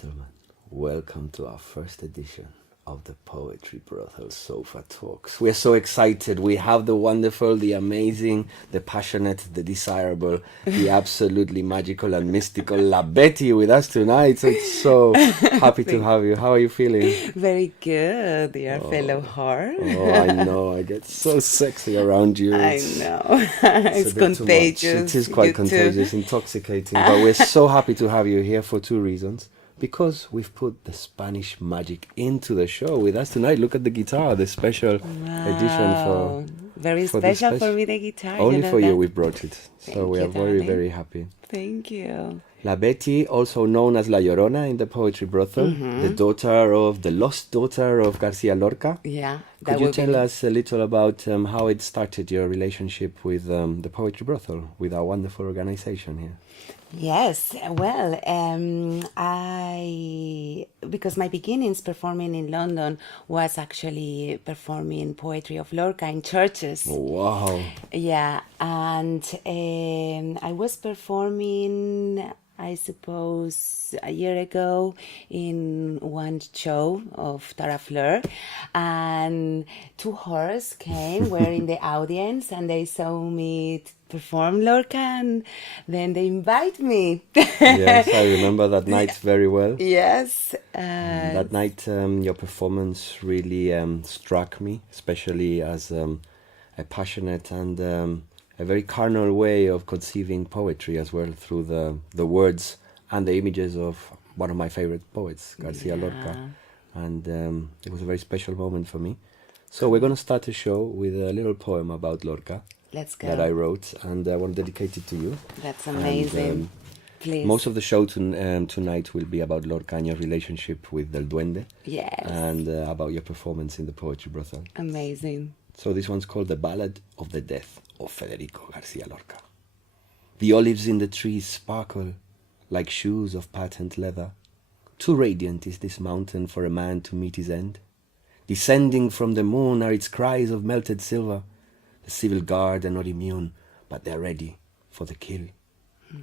gentlemen, welcome to our first edition of the Poetry Brothel Sofa Talks. We're so excited. We have the wonderful, the amazing, the passionate, the desirable, the absolutely magical and mystical La Betty with us tonight. So it's so happy to have you. How are you feeling? Very good, dear fellow heart. Oh, I know. I get so sexy around you. I know. It's a bit too much. contagious. It is quite You contagious, too. intoxicating. But we're so happy to have you here for two reasons. Because we've put the Spanish magic into the show with us tonight. Look at the guitar, the special edition Wow. Very for this special for me, the guitar. Only you know for you that? we brought it. So Thank we you, are very, darling. very happy. Thank you. La Betty, also known as La Llorona in the Poetry Brothel, the lost daughter of Garcia Lorca. Yeah. Could you tell us a little about how it started, your relationship with the Poetry Brothel, with our wonderful organization here? Yes, well, because my beginnings performing in London was actually performing poetry of Lorca in churches. Wow. Yeah, and I was performing, I suppose, a year ago in one show of Tara Fleur, and two horses were in the audience, and they saw me perform Lorca, and then they invite me. Yes, I remember that night very well. Yes. That night, your performance really struck me, especially as a passionate and a very carnal way of conceiving poetry as well, through the words and the images of one of my favorite poets, Garcia Lorca. And it was a very special moment for me. So we're going to start the show with a little poem about Lorca. Let's go. That I wrote, and I want to dedicate it to you. That's amazing. And, Please. most of the show tonight will be about Lorca and your relationship with the Duende. Yes. And about your performance in the Poetry Brothel. Amazing. So this one's called The Ballad of the Death of Federico Garcia Lorca. The olives in the trees sparkle like shoes of patent leather. Too radiant is this mountain for a man to meet his end. Descending from the moon are its cries of melted silver. The civil guard are not immune, but they're ready for the kill.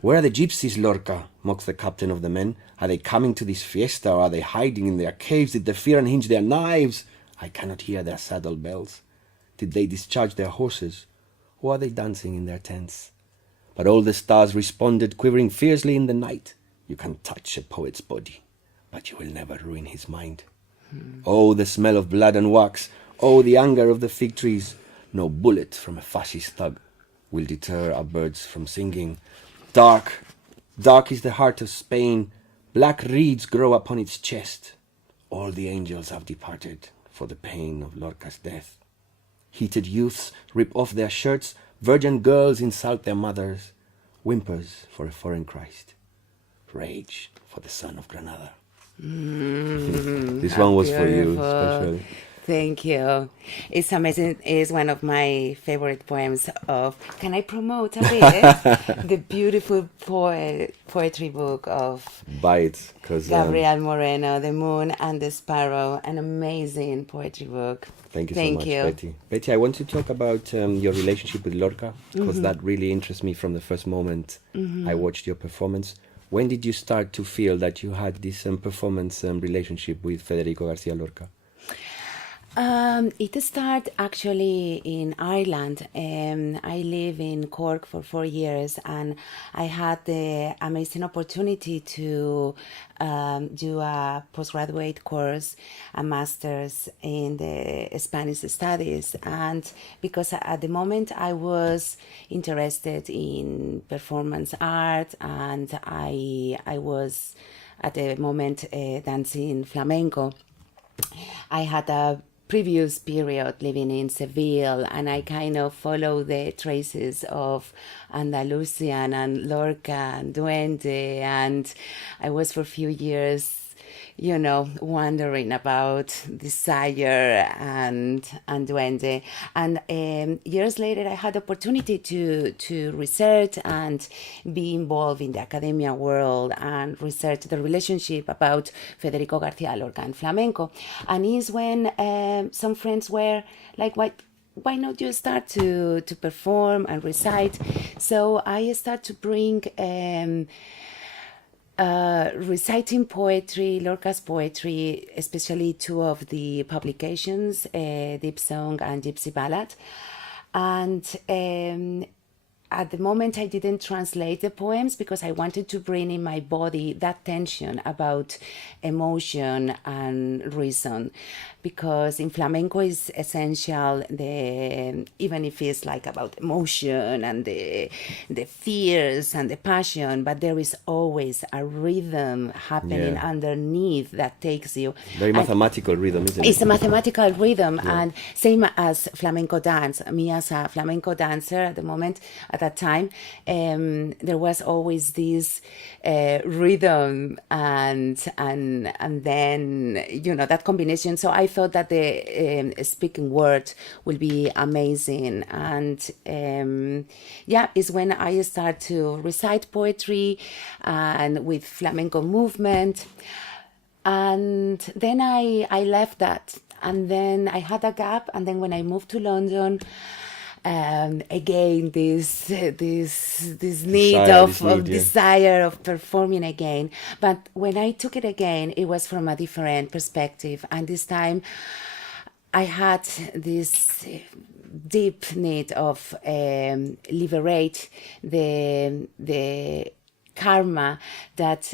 Where are the gypsies, Lorca? Mocks the captain of the men. Are they coming to this fiesta, or are they hiding in their caves? Did they fear unhinge their knives? I cannot hear their saddle bells. Did they discharge their horses, or are they dancing in their tents? But all the stars responded, quivering fiercely in the night. You can touch a poet's body, but you will never ruin his mind. Oh, the smell of blood and wax. Oh, the anger of the fig trees. No bullet from a fascist thug will deter our birds from singing. Dark, dark is the heart of Spain. Black reeds grow upon its chest. All the angels have departed for the pain of Lorca's death. Heated youths rip off their shirts. Virgin girls insult their mothers. Whimpers for a foreign Christ. Rage for the son of Granada. This one was for you, especially. Thank you. It's amazing. It's one of my favorite poems of... Can I promote a bit? The beautiful poetry book of Buy it, because Gabriel Moreno, The Moon and the Sparrow. An amazing poetry book. Thank you so much, Betty. Betty, I want to talk about your relationship with Lorca, because that really interests me from the first moment I watched your performance. When did you start to feel that you had this performance relationship with Federico Garcia Lorca? It started actually in Ireland. I live in Cork for 4 years, and I had the amazing opportunity to do a postgraduate course, a master's in the Spanish studies. And because at the moment I was interested in performance art, and I was at the moment dancing flamenco, I had a previous period living in Seville, and I kind of follow the traces of Andalusian and Lorca and Duende, and I was for a few years, wondering about desire and Duende. And years later, I had the opportunity to research and be involved in the academia world and research the relationship about Federico Garcia Lorca and flamenco. And it's when some friends were like, why not you start to perform and recite? So I start to bring Reciting poetry, Lorca's poetry, especially two of the publications, Deep Song and Gypsy Ballad. And at the moment, I didn't translate the poems because I wanted to bring in my body that tension about emotion and reason. Because in flamenco is essential, even if it's like about emotion and the fears and the passion, but there is always a rhythm happening Yeah. underneath that takes you. Very And mathematical rhythm, isn't it's it? a mathematical rhythm, and same as flamenco dance. Me as a flamenco dancer at the moment, at that time, there was always this rhythm and then that combination. So I thought that the speaking word will be amazing, and it's when I start to recite poetry and with flamenco movement. And then I left that, and then I had a gap, and then when I moved to London, again this need of desire of performing again. But when I took it again, it was from a different perspective, and this time I had this deep need of liberate the karma that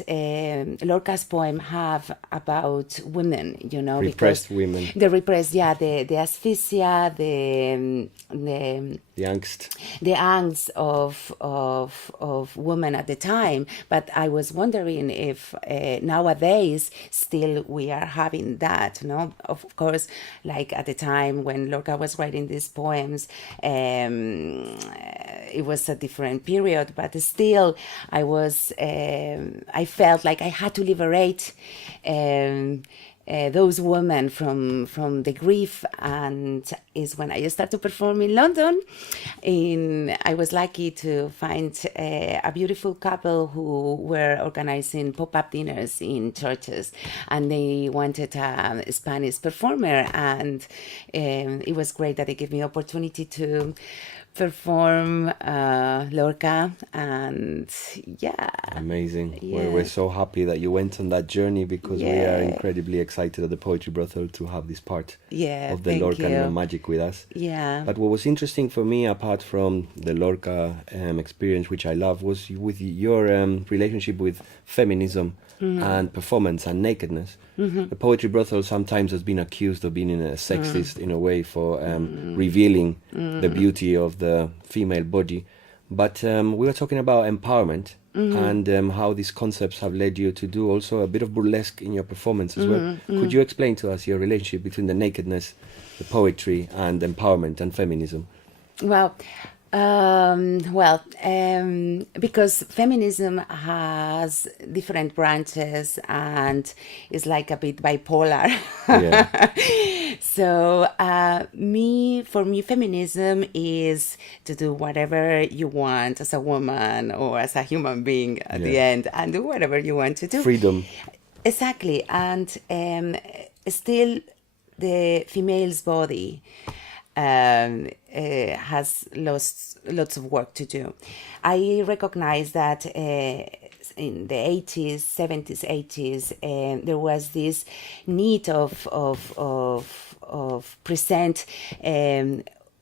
Lorca's poem have about women, Repressed women. The repressed, the asphyxia, the angst. The angst of women at the time. But I was wondering if nowadays still we are having that, Of course, like at the time when Lorca was writing these poems, it was a different period, but still I felt like I had to liberate those women from the grief, and is when I started to perform in London. I was lucky to find a beautiful couple who were organizing pop-up dinners in churches, and they wanted a Spanish performer, and it was great that they gave me opportunity to perform Lorca, and amazing. We're so happy that you went on that journey, because we are incredibly excited at the Poetry Brothel to have this part of the Lorca and the magic with us. But what was interesting for me, apart from the Lorca experience, which I love, was with your relationship with feminism and performance and nakedness. The Poetry Brothel sometimes has been accused of being a sexist in a way for revealing the beauty of the female body. But we were talking about empowerment and how these concepts have led you to do also a bit of burlesque in your performance as well. Could you explain to us your relationship between the nakedness, the poetry, and empowerment and feminism? Well, because feminism has different branches and is like a bit bipolar. So for me, feminism is to do whatever you want as a woman or as a human being at the end, and do whatever you want to do. Freedom. Exactly. And still the female's body has lots of work to do. I recognize that in the 80s, 70s, 80s, there was this need of present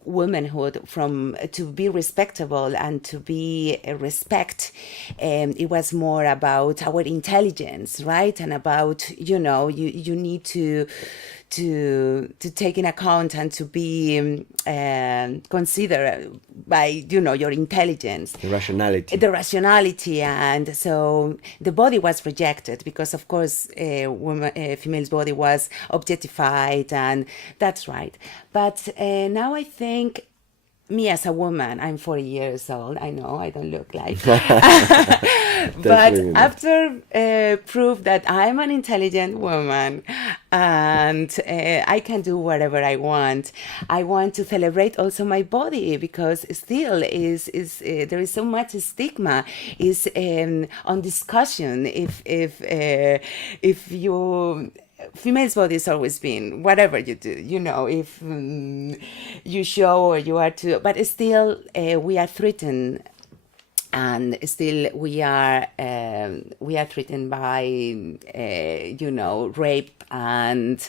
womanhood to be respectable and to be respect. It was more about our intelligence, right? And about, you need to take in account and to be considered by, your intelligence. The rationality. And so the body was rejected because, of course, a female's body was objectified, and that's right. But now I think, me as a woman, I'm 40 years old. I know I don't look like. But after proof that I'm an intelligent woman and I can do whatever I want to celebrate also my body, because still there is so much stigma is on discussion if you. Female's body has always been whatever you do, if you show or you are to, but still we are threatened and still we are threatened by rape and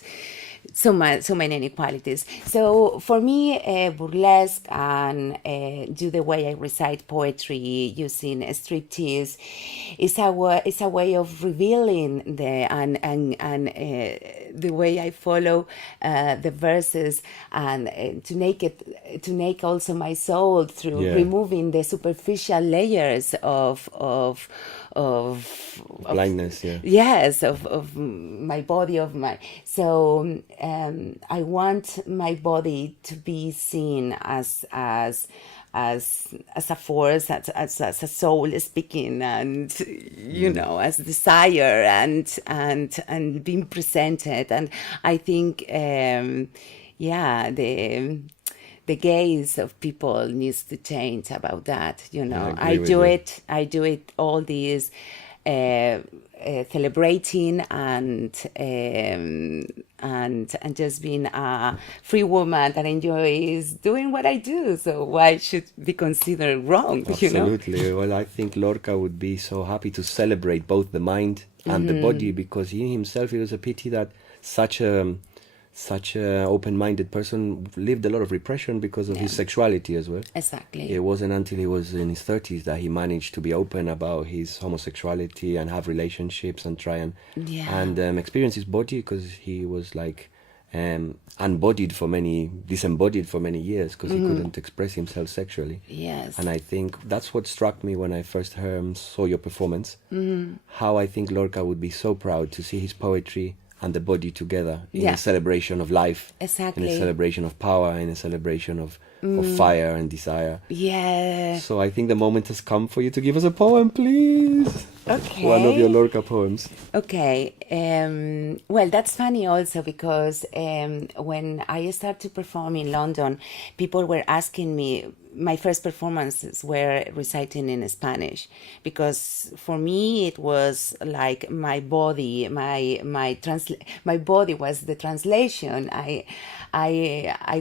so many inequalities. So for me, burlesque and do the way I recite poetry using striptease is a way of revealing the way I follow the verses, and to make also my soul through removing the superficial layers of blindness, yes, of my body, so I want my body to be seen as a force, as a soul speaking, and as desire and being presented. And I think the gaze of people needs to change about that. I do it all these celebrating and just being a free woman that enjoys doing what I do. So why should be considered wrong? Absolutely. Well, I think Lorca would be so happy to celebrate both the mind and the body, because he himself, it was a pity that such a open-minded person lived a lot of repression because of his sexuality as well. Exactly. It wasn't until he was in his 30s that he managed to be open about his homosexuality and have relationships and try and experience his body, because he was like disembodied for many years because he couldn't express himself sexually. Yes. And I think that's what struck me when I first saw your performance, how I think Lorca would be so proud to see his poetry and the body together in a celebration of life, exactly, in a celebration of power, in a celebration of fire and desire. Yeah. So I think the moment has come for you to give us a poem, please. Okay. One of your Lorca poems. Okay. Well, that's funny also because when I started to perform in London, people were asking me. My first performances were reciting in Spanish, because for me it was like my body, my body was the translation. I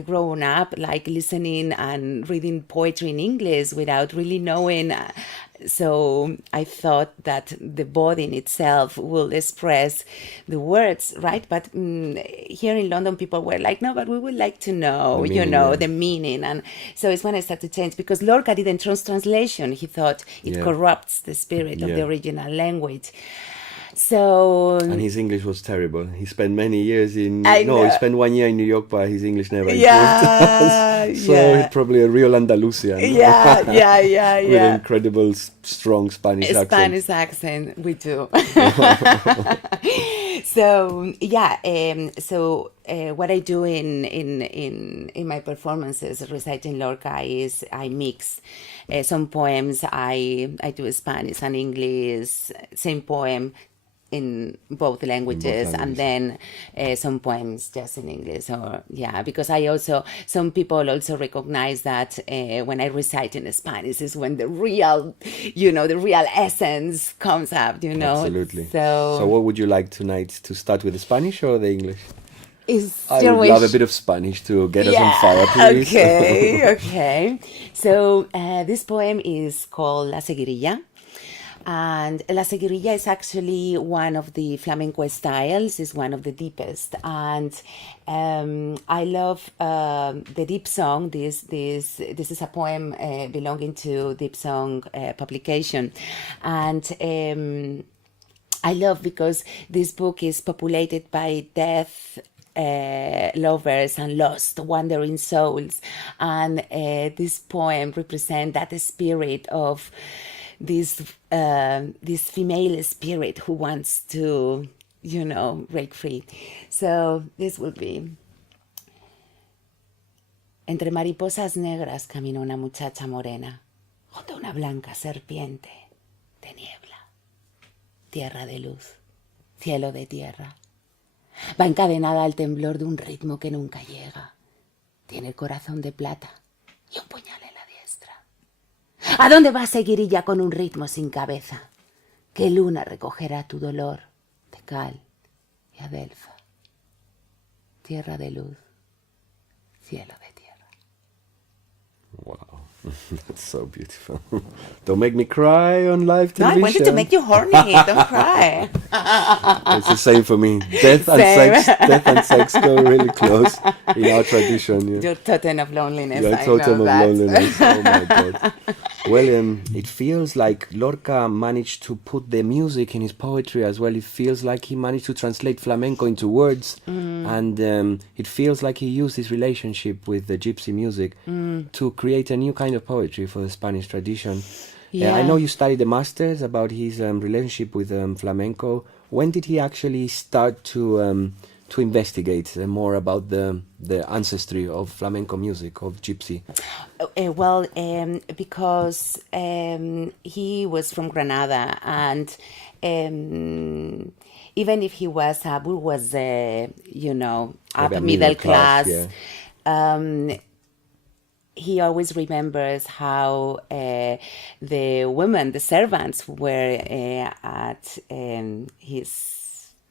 grown up like listening and reading poetry in English without really knowing. So I thought that the body in itself will express the words, right? But here in London, people were like, no, but we would like to know, the meaning. And so it's when I started to change, because Lorca didn't trust translation. He thought it corrupts the spirit of the original language. So and his English was terrible. He spent many years he spent 1 year in New York, but his English never improved. So probably a real Andalusian. With an incredible strong Spanish accent. Spanish accent, we do. So what I do in my performances reciting Lorca is I mix some poems. I do Spanish and English, same poem in both languages, and then some poems just in English. Because some people also recognize that when I recite in Spanish is when the real essence comes up, Absolutely. So what would you like tonight, to start with the Spanish or the English? I would love a bit of Spanish to get us on fire, please. Okay. So this poem is called La Seguirilla. And La Seguirilla is actually one of the flamenco styles, is one of the deepest. And I love the deep song. This is a poem belonging to Deep Song publication. And I love because this book is populated by death lovers and lost wandering souls, and this poem represents that spirit of this female spirit who wants to break free. So this will be: entre mariposas negras caminó una muchacha morena junto a una blanca serpiente de niebla, tierra de luz, cielo de tierra. Va encadenada al temblor de un ritmo que nunca llega. Tiene el corazón de plata y un puñal en la diestra. ¿A dónde va Seguirilla con un ritmo sin cabeza? ¿Qué luna recogerá tu dolor de cal y adelfa? Tierra de luz, cielo de tierra. Wow. That's so beautiful. Don't make me cry on live No, I television. wanted to make you horny. Don't cry. It's the same for me. Death and Same. sex go really close in our tradition. Yeah. Your totem of loneliness. Your I totem know of that. loneliness. Oh my God. Well, it feels like Lorca managed to put the music in his poetry as well. It feels like he managed to translate flamenco into words, and it feels like he used his relationship with the gypsy music to create a new kind of poetry for the Spanish tradition. Yeah. I know you studied the masters about his relationship with flamenco. When did he actually start to investigate more about the ancestry of flamenco music, of gypsy? Well, because he was from Granada, and even if he was a bourgeois, Maybe upper a middle class, yeah. he always remembers how the women, the servants, were at his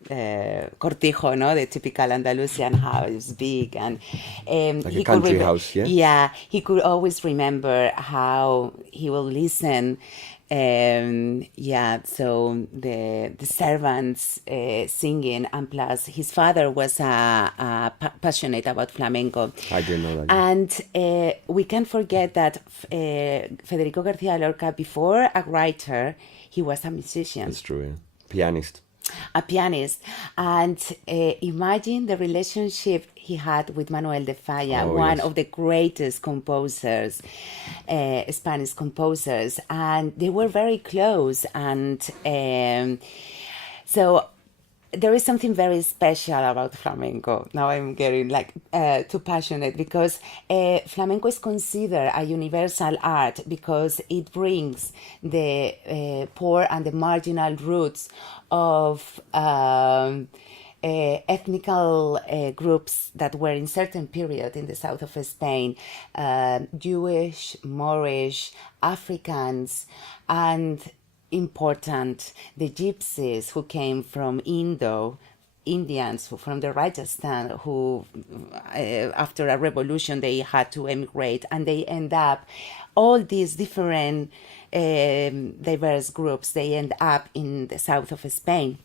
cortijo, no, the typical Andalusian house, big, and Like he a country could house, yeah? Yeah, he could always remember how he will listen. So the servants singing, and plus his father was passionate about flamenco. I didn't know that. And we can't forget that Federico García Lorca, before a writer, he was a musician. That's true, yeah. Pianist. A pianist. And imagine the relationship he had with Manuel de Falla, one of the greatest composers, Spanish composers, and they were very close. And so there is something very special about flamenco. Now I'm getting too passionate, because flamenco is considered a universal art because it brings the poor and the marginal roots of ethnical groups that were in certain period in the south of Spain, Jewish, Moorish, Africans, and important, the gypsies who came from Indians from the Rajasthan, who after a revolution they had to emigrate, and they end up, all these different diverse groups, they end up in the south of Spain.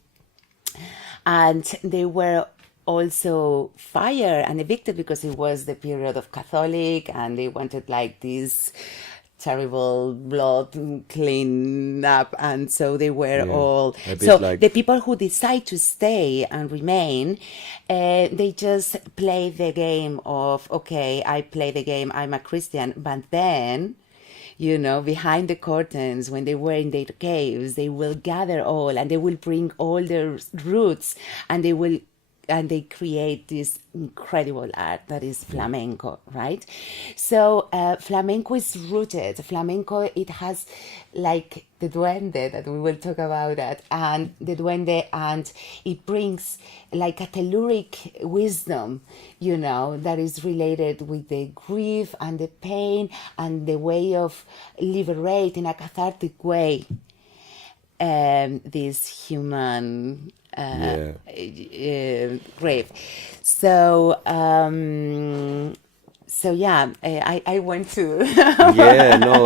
And they were also fired and evicted because it was the period of Catholic, and they wanted this terrible blood clean up, and so they were all the people who decide to stay and remain, they just play the game of, okay, I play the game, I'm a Christian, but then behind the curtains, when they were in their caves, they will gather all, and they will bring all their roots, and they create this incredible art that is flamenco, right? So flamenco is rooted. Flamenco, it has the duende that we will talk about that, and the duende, and it brings a telluric wisdom, that is related with the grief and the pain and the way of liberate in a cathartic way this human grave. So I went to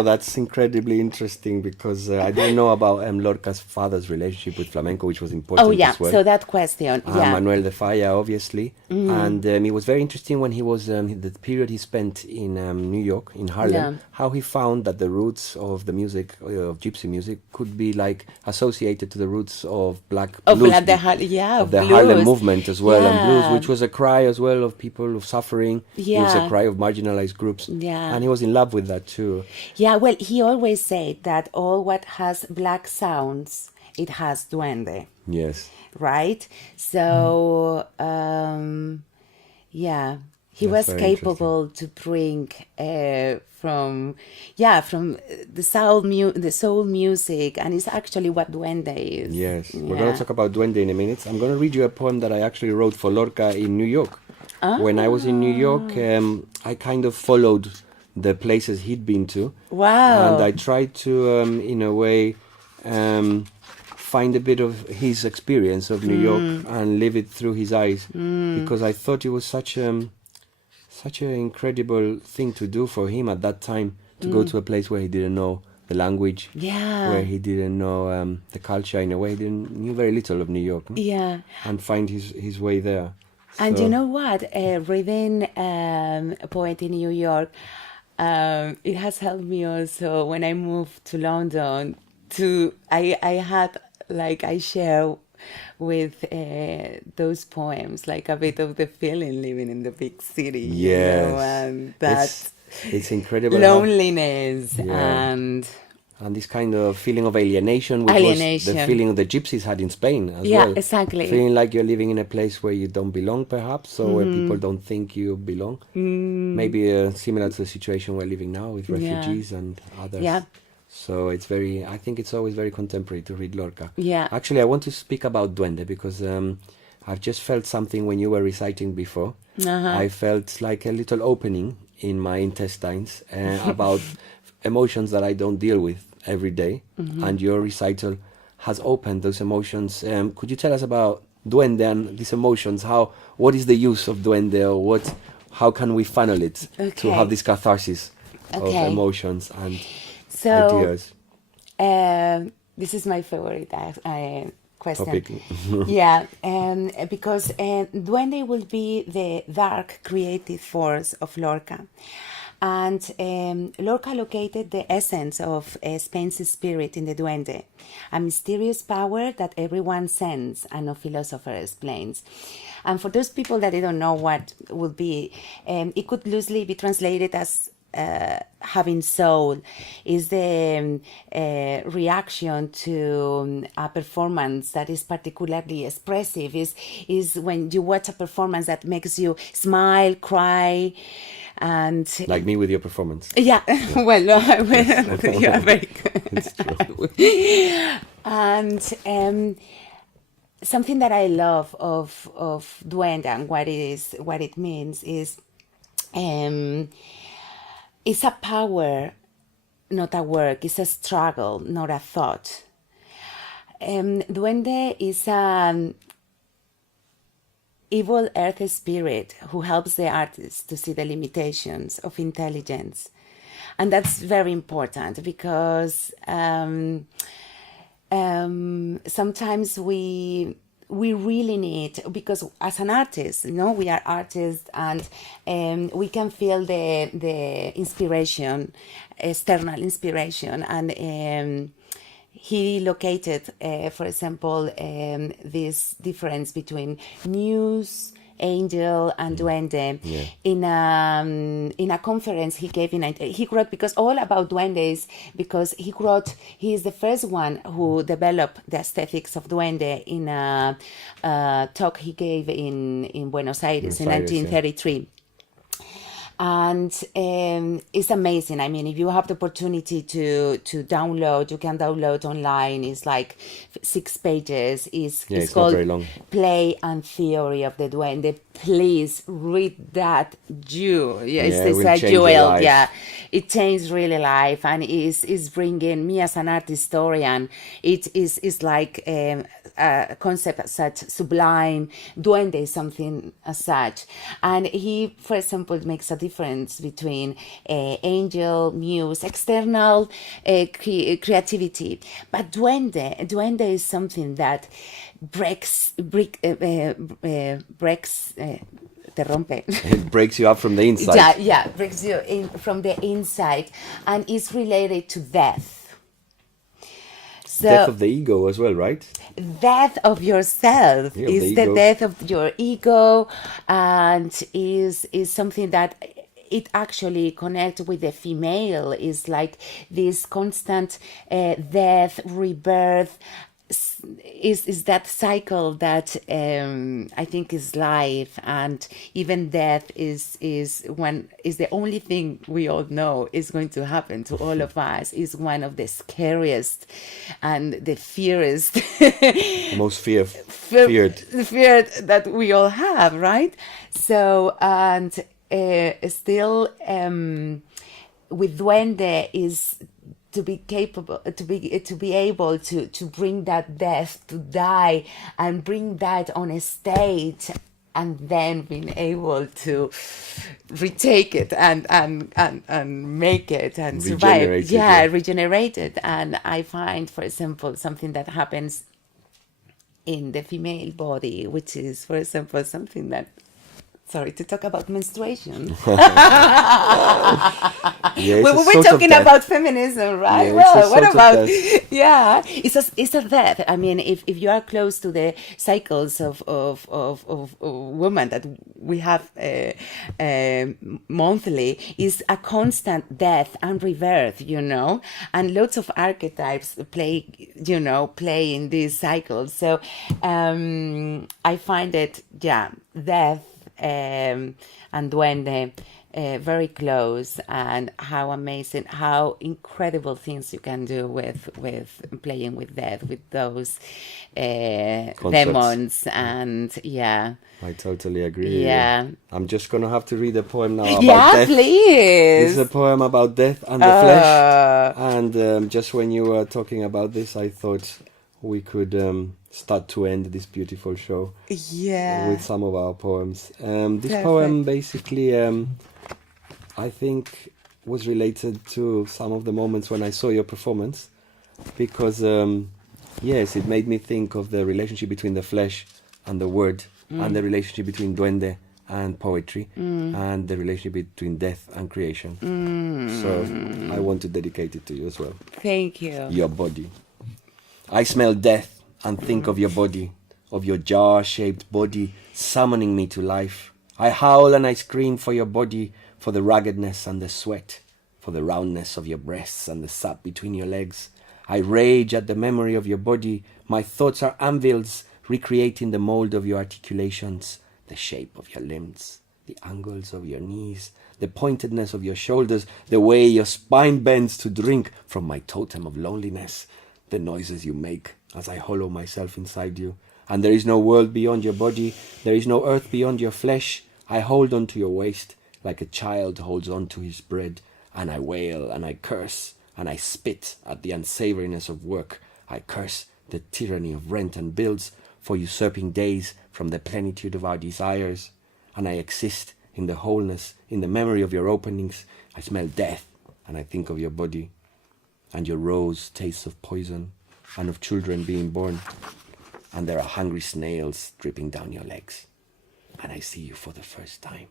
that's incredibly interesting, because I didn't know about Lorca's father's relationship with flamenco, which was important as well. So that question, Manuel de Falla, obviously. And it was very interesting when he was the period he spent in New York, in Harlem, how he found that the roots of the music, of gypsy music, could be associated to the roots of black blues, of the Harlem movement as well, and blues, which was a cry as well of people of suffering. It was a cry of marginalized groups, and he was in love with that too. Well, he always said that all what has black sounds, it has duende. Yes. Right? So he was capable to bring from the soul music, and it's actually what duende is. Yes, we're going to talk about duende in a minute. I'm going to read you a poem that I actually wrote for Lorca in New York. When I was in New York, I kind of followed the places he'd been to. Wow. And I tried to, in a way, find a bit of his experience of New York and live it through his eyes, because I thought it was such an incredible thing to do for him at that time, to go to a place where he didn't know the language, Yeah. where he didn't know the culture in a way. He knew very little of New York. Yeah. And find his way there. And So- you know what? Reading a poet in New York, it has helped me also when I moved to London. I had like I share with those poems like a bit of the feeling living in the big city. You know, Yes. and that It's incredible how- loneliness Yeah. and this kind of feeling of alienation, which was Alienation. the feeling the gypsies had in Spain as Yeah, well. exactly. Feeling like you're living in a place where you don't belong, perhaps, or where people don't think you belong. Maybe similar to the situation we're living now with refugees and others. Yeah. So I think it's always very contemporary to read Lorca. Yeah. Actually, I want to speak about Duende because I've just felt something when you were reciting before. I felt like a little opening in my intestines about emotions that I don't deal with every day. And your recital has opened those emotions. Could you tell us about Duende and these emotions? What is the use of Duende, or how can we funnel it to Okay. have this catharsis of Okay. emotions and So ideas? this is my favorite question. Topic. Yeah, because Duende will be the dark creative force of Lorca. And Lorca located the essence of Spain's spirit in the Duende, a mysterious power that everyone sends and no philosopher explains. And for those people that they don't know what would be, it could loosely be translated as having soul. Is the reaction to a performance that is particularly expressive. Is when you watch a performance that makes you smile, cry, and Like me with your performance. yeah, well, no, you are very good. And something that I love of Duende and what it means is it's a power, not a work. It's a struggle, not a thought. Duende is an evil earth spirit who helps the artist to see the limitations of intelligence. And that's very important because sometimes we really need, because as an artist, we are artists, and we can feel the inspiration, external inspiration, and he located, for example, this difference between muse, angel, and duende in a conference he gave he wrote, because all about duendes, because he is the first one who developed the aesthetics of duende in a talk he gave in Buenos Aires in 1933. And it's amazing. I mean, if you have the opportunity to download, you can download online. It's like 6 pages. It's it's called not very long. Play and Theory of the Duende. Please read that. it will a change your jewel. life. Yeah, it changed really life, and is bringing me as an art historian. It is like a concept as such sublime. Duende is something as such, and he, for example, makes a difference between angel, muse, external creativity, but duende is something that breaks. Te rompe. It breaks you up from the inside. Yeah, breaks you in from the inside, and is related to death. So Death of the ego as well, right? death of yourself Yeah, of is the the ego. death of your ego, and is something that it actually connects with the female. Is like this constant death, rebirth. Is that cycle that I think is life, and even death is the only thing we all know is going to happen to all of us. Is one of the scariest and the fiercest Most feared. fear that we all have, right? So, and still with duende is to be capable, to be able to bring that death, to die, and bring that on a stage and then being able to retake it and make it and survive. Regenerate it, Yeah, yeah. regenerate it. And I find, for example, something that happens in the female body, which is, for example, something that, sorry to talk about menstruation. Yeah, We it's a were sort of talking death. about feminism, right? Yeah, it's a Well, what sort of about, death. yeah, it's a death. I mean, if you are close to the cycles of women that we have monthly, is a constant death and rebirth, you know, and lots of archetypes play in these cycles. So I find it, yeah, death and Duende very close, and how amazing, how incredible things you can do with playing with death, with those demons, and yeah, I totally agree with yeah, you. I'm just gonna have to read a poem now about yeah, death. This is a please. poem about death and the flesh. And just when you were talking about this, I thought we could start to end this beautiful show Yeah, with some of our poems. This perfect. poem basically, I think, was related to some of the moments when I saw your performance, because yes, it made me think of the relationship between the flesh and the word, and the relationship between duende and poetry, and the relationship between death and creation. So I want to dedicate it to you as well. Thank you. Your body. I smell death and think of your body, of your jar-shaped body summoning me to life. I howl and I scream for your body, for the ruggedness and the sweat, for the roundness of your breasts and the sap between your legs. I rage at the memory of your body. My thoughts are anvils recreating the mold of your articulations, the shape of your limbs, the angles of your knees, the pointedness of your shoulders, the way your spine bends to drink from my totem of loneliness, the noises you make as I hollow myself inside you. And there is no world beyond your body, there is no earth beyond your flesh. I hold on to your waist like a child holds on to his bread, and I wail and I curse, and I spit at the unsavoriness of work. I curse the tyranny of rent and bills for usurping days from the plenitude of our desires, and I exist in the wholeness, in the memory of your openings. I smell death, and I think of your body, and your rose tastes of poison, and of children being born, and there are hungry snails dripping down your legs, and I see you for the first time,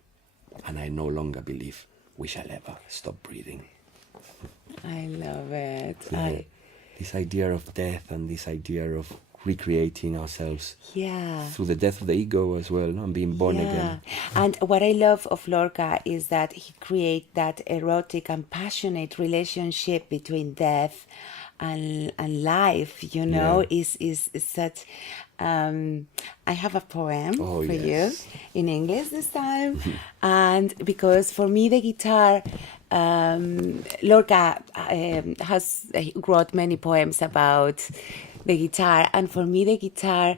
and I no longer believe we shall ever stop breathing. I love it. Yeah. This idea of death and this idea of recreating ourselves Yeah. through the death of the ego as well, and being born again. And what I love of Lorca is that he creates that erotic and passionate relationship between death and life, you know, is such. I have a poem Oh, for yes. you in English this time, and because for me the guitar, Lorca has wrote many poems about the guitar, and for me the guitar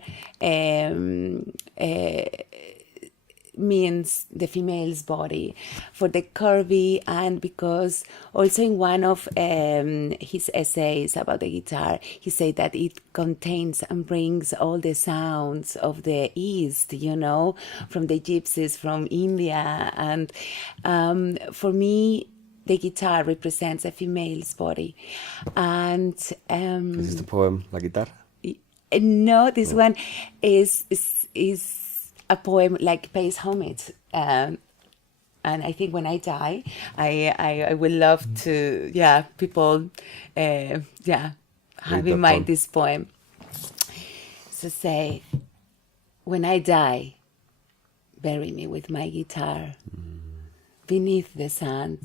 means the female's body, for the curvy, and because also in one of his essays about the guitar, he said that it contains and brings all the sounds of the East, you know, from the gypsies, from India, and for me the guitar represents a female's body. And Is this the poem La Guitarra? no, this one is a poem like pays homage, and I think when I die, I would love to, people, have Read in the mind poem. this poem. So say, when I die, bury me with my guitar beneath the sand.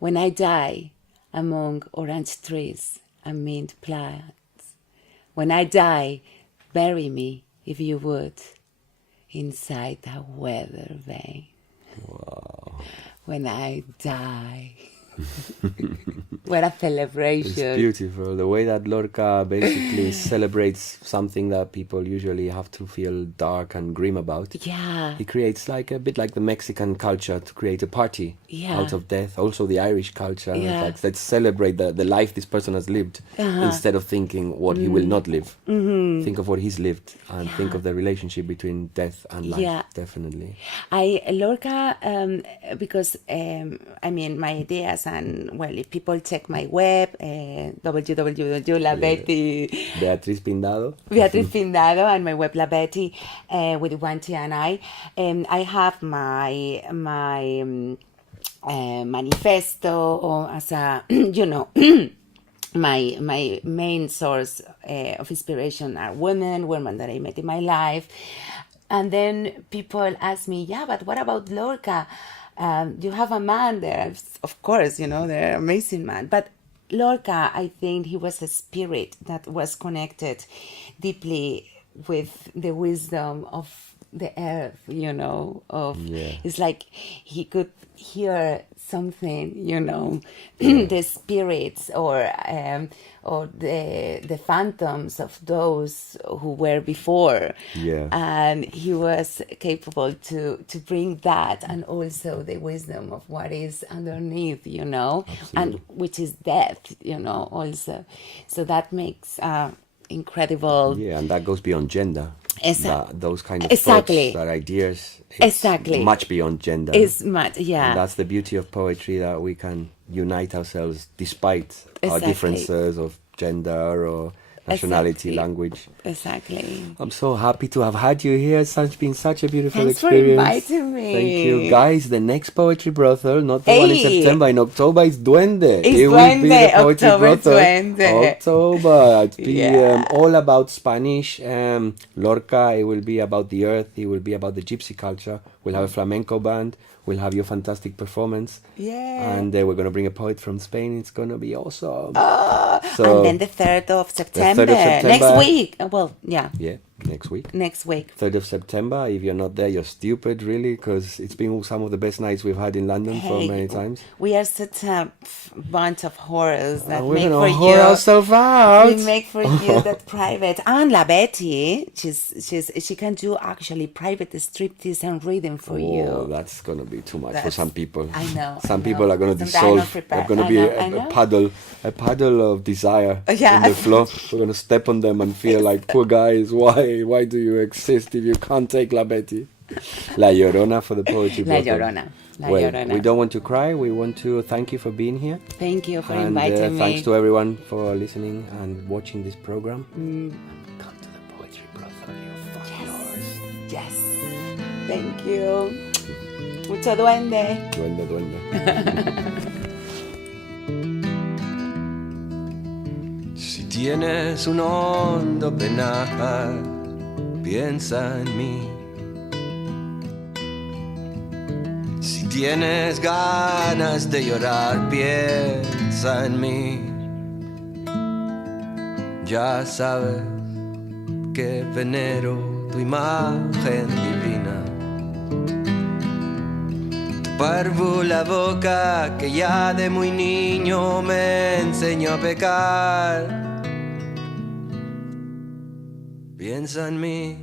When I die, among orange trees and mint plants. When I die, bury me, if you would, inside a weather vane. Wow. When I die. What a It's celebration. beautiful. The way that Lorca basically celebrates something that people usually have to feel dark and grim about. Yeah. He creates like a bit like the Mexican culture to create a party Yeah. out of death. Also the Irish culture. It's Yeah. like let's celebrate the life this person has lived instead of thinking what he will not live. Think of what he's lived and think of the relationship between death and life. Yeah. Definitely. Lorca, because I mean, my ideas, and well, if people check my web, www.labetty, Beatriz Pindado. Beatriz Pindado, and my web La Betty, with one T and I have my manifesto, or as a my main source of inspiration are women that I met in my life. And then people ask me, yeah, but what about Lorca? You have a man there. Of course, they're an amazing man. But Lorca, I think he was a spirit that was connected deeply with the wisdom of the earth, it's like he could hear something, the spirits or the phantoms of those who were before. Yeah. And he was capable to bring that, and also the wisdom of what is underneath, and which is death, also. So that makes incredible. Yeah, and that goes beyond gender. Those kind of Exactly. thoughts, that ideas, it's Exactly. much beyond gender. It's much, yeah. And that's the beauty of poetry, that we can unite ourselves despite our Exactly. differences of gender or nationality, Exactly. language. Exactly. I'm so happy to have had you here. It's been such a beautiful Thanks for experience. inviting me. Thank you. Guys, the next Poetry Brothel, not the one in Hey. September, in October, is Duende. It's It will be the Duende, Poetry October Brothel. Duende. October. It'll be Yeah. all about Spanish. Lorca, it will be about the earth. It will be about the gypsy culture. We'll have a flamenco band. We'll have your fantastic performance. Yeah. And we're going to bring a poet from Spain. It's going to be awesome. And then the 3rd of September. 3rd of September. Next week. Well, yeah. Yeah, next week. Next week. 3rd of September. If you're not there, you're stupid, really, because it's been some of the best nights we've had in London for many times. We are such a bunch of horrors that We're make going for to whore you. ourselves out. We make for you that private. And La Betty, she can do actually private striptease and reading for Oh, you. that's going to be too much for That's- some people. I know, Some I people know. are going to Sometimes I'm not dissolve. prepared. They're going to I be know, I a know. puddle of desire Yeah. in the floor. We're going to step on them and feel like, poor guys, why do you exist if you can't take La Betty? La Llorona for the poetry. La Brothel. Llorona. La Well, Llorona. we don't want to cry. We want to thank you for being here. Thank you for And inviting me. thanks to everyone for listening and watching this program. Come to the Poetry Brothel, you fuckers. Yes. Thank you. Mucho duende. Duende. Si tienes un hondo penar, piensa en mí. Si tienes ganas de llorar, piensa en mí. Ya sabes que venero tu imagen divina. Tu párvula boca que ya de muy niño me enseñó a pecar. Piensa en mí.